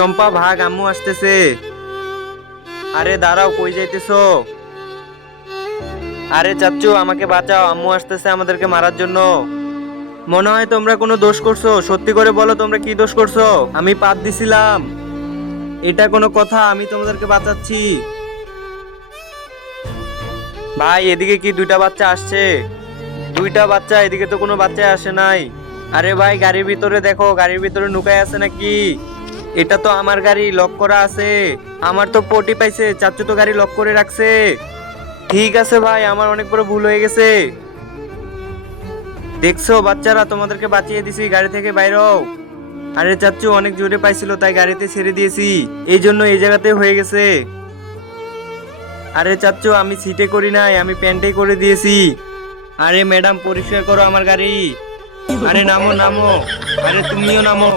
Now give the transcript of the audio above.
চম্পা ভাগ, আম্মু আসতেছে। আরে দাঁড়াও, কই যাইতেছো? আরে চাচ্চু, আমাকে বাঁচাও, আম্মু আসতেছে আমাদেরকে মারার জন্য। মনে হয় তোমরা কোনো দোষ করছো, সত্যি করে বলো তোমরা কি দোষ করছো? আমি পাত দিছিলাম, এটা কোনো কথা? আমি তোমাদেরকে বাঁচাচ্ছি। ভাই এদিকে কি দুইটা বাচ্চা আসছে? দুইটা বাচ্চা, এদিকে তো কোনো বাচ্চা আসে নাই। আরে ভাই, গাড়ির ভিতরে দেখো, গাড়ির ভিতরে নুকায় আছে নাকি? এটা তো আমার গাড়ি, লক করা আছে। আমার তো পটি পাইছে, চাচ্চু তো গাড়ি লক করে রাখছে। ঠিক আছে ভাই, আমার অনেক বড় ভুল হয়ে গেছে। দেখছো বাচ্চারা, তোমাদেরকে বাঁচিয়ে দিছি, গাড়ি থেকে বাইরে হও। আরে চাচ্চু, অনেক জোরে পাইছিল তাই গাড়িতে ছেড়ে দিয়েছি, এই জন্য এই জায়গাতে হয়ে গেছে। আরে চাচ্চু, আমি সিটে করি নাই, আমি প্যান্টেই করে দিয়েছি। আরে ম্যাডাম, পরিষ্কার করো আমার গাড়ি। আরে নামো নামো, আরে তুমিও নামো।